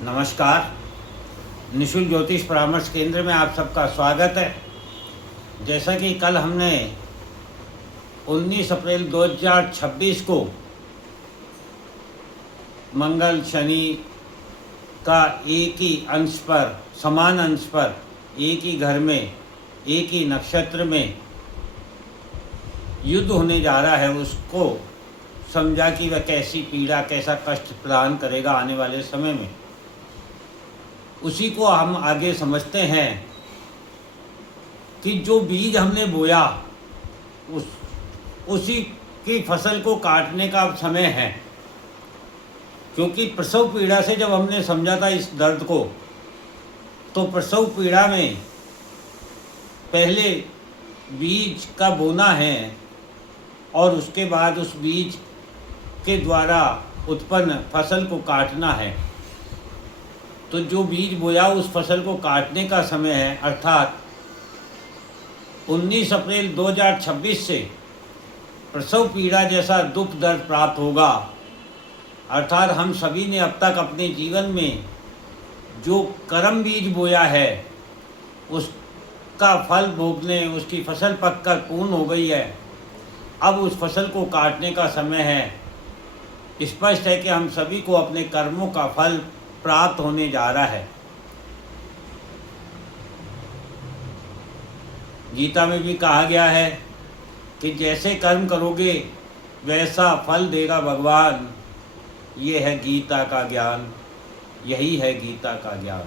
नमस्कार। निशुल्क ज्योतिष परामर्श केंद्र में आप सबका स्वागत है। जैसा कि कल हमने 19 अप्रैल 2026 को मंगल शनि का एक ही अंश पर, समान अंश पर, एक ही घर में, एक ही नक्षत्र में युद्ध होने जा रहा है, उसको समझा कि वह कैसी पीड़ा, कैसा कष्ट प्रदान करेगा आने वाले समय में। उसी को हम आगे समझते हैं कि जो बीज हमने बोया उसी की फसल को काटने का अब समय है। क्योंकि प्रसव पीड़ा से जब हमने समझा था इस दर्द को, तो प्रसव पीड़ा में पहले बीज का बोना है और उसके बाद उस बीज के द्वारा उत्पन्न फसल को काटना है। तो जो बीज बोया उस फसल को काटने का समय है, अर्थात 19 अप्रैल 2026 से प्रसव पीड़ा जैसा दुख दर्द प्राप्त होगा। अर्थात हम सभी ने अब तक अपने जीवन में जो कर्म बीज बोया है उसका फल भोगने, उसकी फसल पककर पूर्ण हो गई है। अब उस फसल को काटने का समय है। स्पष्ट है कि हम सभी को अपने कर्मों का फल प्राप्त होने जा रहा है। गीता में भी कहा गया है कि जैसे कर्म करोगे वैसा फल देगा भगवान। ये है गीता का ज्ञान, यही है गीता का ज्ञान।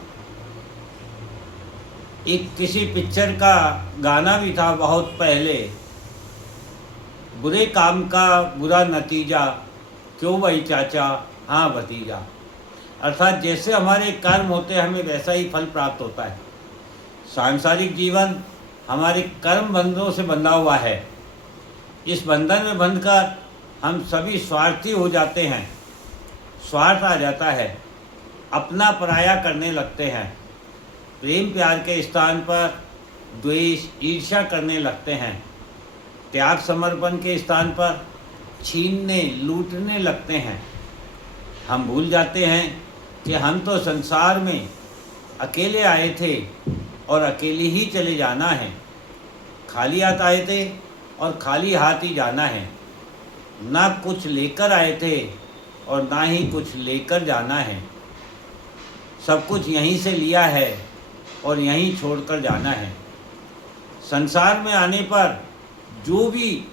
एक किसी पिक्चर का गाना भी था बहुत पहले, बुरे काम का बुरा नतीजा, क्यों भाई चाचा, हाँ भतीजा। अर्थात जैसे हमारे कर्म होते हैं हमें वैसा ही फल प्राप्त होता है। सांसारिक जीवन हमारे कर्म बंधनों से बंधा हुआ है। इस बंधन में बंधकर हम सभी स्वार्थी हो जाते हैं। स्वार्थ आ जाता है, अपना पराया करने लगते हैं। प्रेम प्यार के स्थान पर द्वेष ईर्ष्या करने लगते हैं। त्याग समर्पण के स्थान पर छीनने लूटने लगते हैं। हम भूल जाते हैं कि हम तो संसार में अकेले आए थे और अकेले ही चले जाना है। खाली हाथ आए थे और खाली हाथ ही जाना है। ना कुछ लेकर आए थे और ना ही कुछ लेकर जाना है। सब कुछ यहीं से लिया है और यहीं छोड़कर जाना है। संसार में आने पर जो भी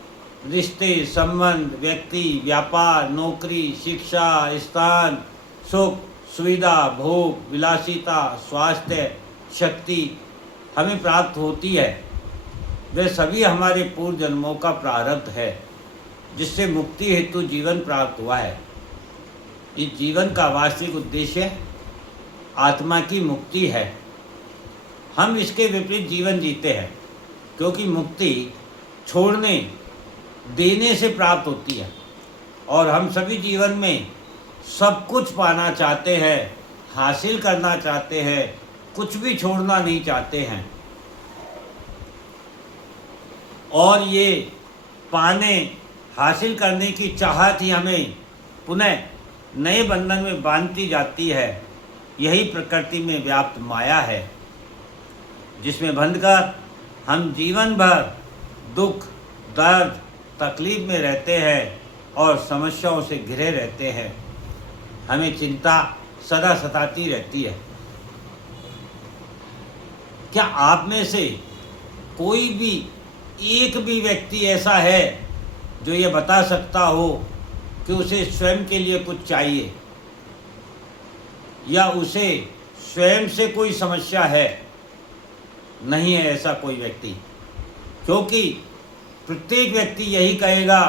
रिश्ते, संबंध, व्यक्ति, व्यापार, नौकरी, शिक्षा, स्थान, सुख, सुविधा, भोग, विलासिता, स्वास्थ्य, शक्ति हमें प्राप्त होती है, वे सभी हमारे पूर्व जन्मों का प्रारब्ध है, जिससे मुक्ति हेतु जीवन प्राप्त हुआ है। इस जीवन का वास्तविक उद्देश्य आत्मा की मुक्ति है। हम इसके विपरीत जीवन जीते हैं, क्योंकि मुक्ति छोड़ने देने से प्राप्त होती है और हम सभी जीवन में सब कुछ पाना चाहते हैं, हासिल करना चाहते हैं, कुछ भी छोड़ना नहीं चाहते हैं। और ये पाने, हासिल करने की चाहत ही हमें पुनः नए बंधन में बांधती जाती है। यही प्रकृति में व्याप्त माया है, जिसमें बंधकर हम जीवन भर दुख, दर्द, तकलीफ में रहते हैं और समस्याओं से घिरे रहते हैं। हमें चिंता सदा सताती रहती है। क्या आप में से कोई भी एक भी व्यक्ति ऐसा है जो ये बता सकता हो कि उसे स्वयं के लिए कुछ चाहिए या उसे स्वयं से कोई समस्या है? नहीं है ऐसा कोई व्यक्ति, क्योंकि प्रत्येक व्यक्ति यही कहेगा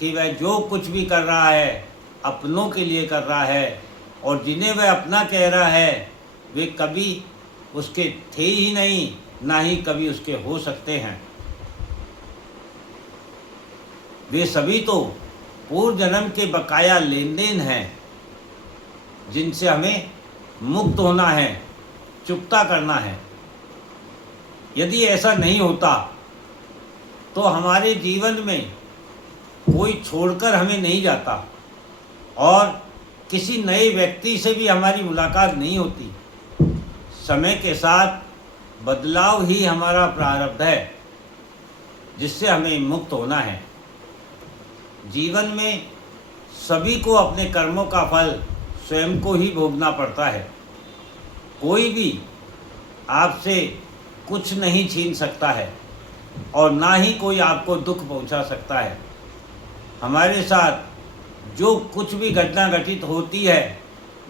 कि वह जो कुछ भी कर रहा है अपनों के लिए कर रहा है, और जिन्हें वह अपना कह रहा है वे कभी उसके थे ही नहीं, ना ही कभी उसके हो सकते हैं। वे सभी तो पूर्व जन्म के बकाया लेन देन हैं, जिनसे हमें मुक्त होना है, चुकता करना है। यदि ऐसा नहीं होता तो हमारे जीवन में कोई छोड़कर हमें नहीं जाता और किसी नए व्यक्ति से भी हमारी मुलाकात नहीं होती। समय के साथ बदलाव ही हमारा प्रारब्ध है, जिससे हमें मुक्त होना है। जीवन में सभी को अपने कर्मों का फल स्वयं को ही भोगना पड़ता है। कोई भी आपसे कुछ नहीं छीन सकता है और ना ही कोई आपको दुख पहुंचा सकता है। हमारे साथ जो कुछ भी घटना घटित होती है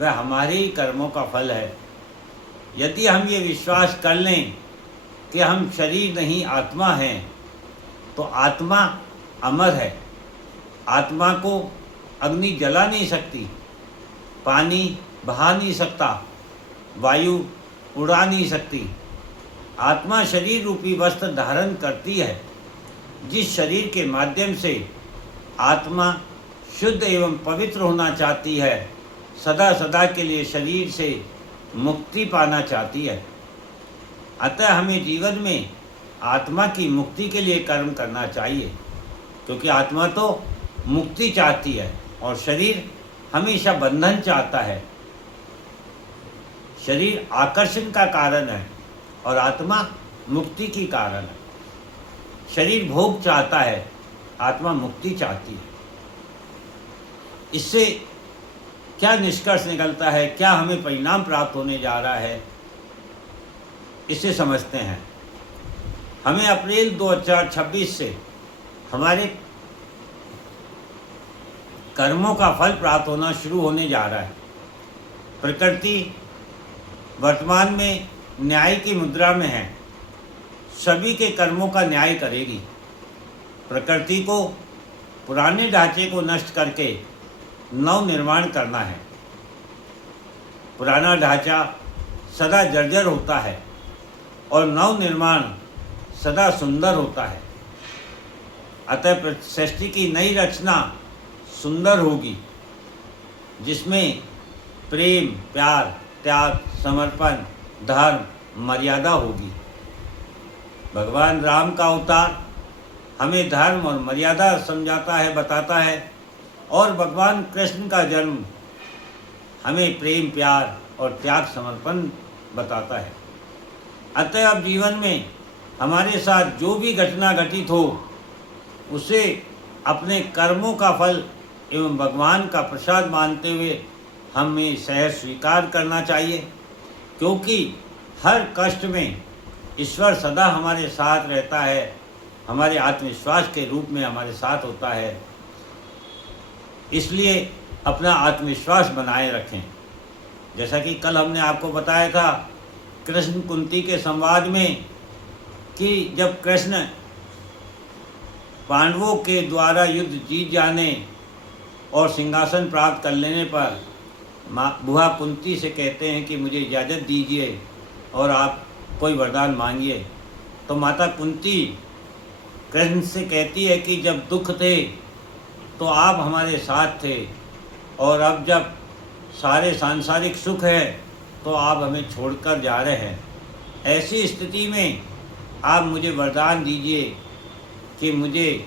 वह हमारे ही कर्मों का फल है। यदि हम ये विश्वास कर लें कि हम शरीर नहीं आत्मा हैं, तो आत्मा अमर है। आत्मा को अग्नि जला नहीं सकती, पानी बहा नहीं सकता, वायु उड़ा नहीं सकती। आत्मा शरीर रूपी वस्त्र धारण करती है। जिस शरीर के माध्यम से आत्मा शुद्ध एवं पवित्र होना चाहती है, सदा सदा के लिए शरीर से मुक्ति पाना चाहती है। अतः हमें जीवन में आत्मा की मुक्ति के लिए कर्म करना चाहिए, क्योंकि आत्मा तो मुक्ति चाहती है और शरीर हमेशा बंधन चाहता है। शरीर आकर्षण का कारण है और आत्मा मुक्ति की कारण है। शरीर भोग चाहता है, आत्मा मुक्ति चाहती है। इससे क्या निष्कर्ष निकलता है, क्या हमें परिणाम प्राप्त होने जा रहा है, इसे समझते हैं। हमें अप्रैल 2026 से हमारे कर्मों का फल प्राप्त होना शुरू होने जा रहा है। प्रकृति वर्तमान में न्याय की मुद्रा में है। सभी के कर्मों का न्याय करेगी। प्रकृति को पुराने ढांचे को नष्ट करके नव निर्माण करना है। पुराना ढांचा सदा जर्जर होता है और नव निर्माण सदा सुंदर होता है। अतः सृष्टि की नई रचना सुंदर होगी, जिसमें प्रेम, प्यार, त्याग, समर्पण, धर्म, मर्यादा होगी। भगवान राम का अवतार हमें धर्म और मर्यादा समझाता है, बताता है, और भगवान कृष्ण का जन्म हमें प्रेम, प्यार और त्याग, समर्पण बताता है। अतः अब जीवन में हमारे साथ जो भी घटना घटित हो, उसे अपने कर्मों का फल एवं भगवान का प्रसाद मानते हुए हमें सहज स्वीकार करना चाहिए, क्योंकि हर कष्ट में ईश्वर सदा हमारे साथ रहता है, हमारे आत्मविश्वास के रूप में हमारे साथ होता है। इसलिए अपना आत्मविश्वास बनाए रखें। जैसा कि कल हमने आपको बताया था कृष्ण कुंती के संवाद में, कि जब कृष्ण पांडवों के द्वारा युद्ध जीत जाने और सिंहासन प्राप्त कर लेने पर बुआ कुंती से कहते हैं कि मुझे इजाज़त दीजिए और आप कोई वरदान मांगिए। तो माता कुंती कृष्ण से कहती है कि जब दुख थे तो आप हमारे साथ थे, और अब जब सारे सांसारिक सुख है तो आप हमें छोड़कर जा रहे हैं। ऐसी स्थिति में आप मुझे वरदान दीजिए कि मुझे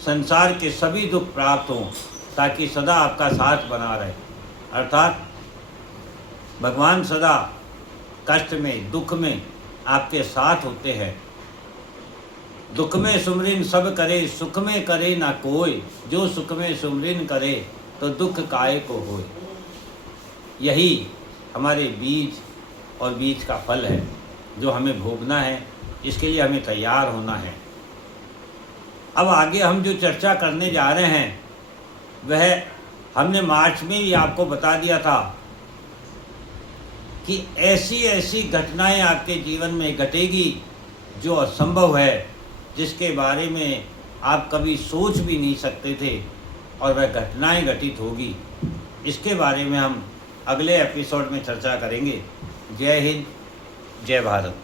संसार के सभी दुख प्राप्त हों, ताकि सदा आपका साथ बना रहे। अर्थात भगवान सदा कष्ट में, दुख में आपके साथ होते हैं। दुख में सुमरिन सब करे, सुख में करे ना कोई, जो सुख में सुमरिन करे तो दुख काहे को होए। यही हमारे बीज और बीज का फल है जो हमें भोगना है। इसके लिए हमें तैयार होना है। अब आगे हम जो चर्चा करने जा रहे हैं वह हमने मार्च में ही आपको बता दिया था कि ऐसी ऐसी घटनाएं आपके जीवन में घटेगी जो असंभव है, जिसके बारे में आप कभी सोच भी नहीं सकते थे, और वह घटनाएं घटित होगी। इसके बारे में हम अगले एपिसोड में चर्चा करेंगे। जय हिंद, जय भारत।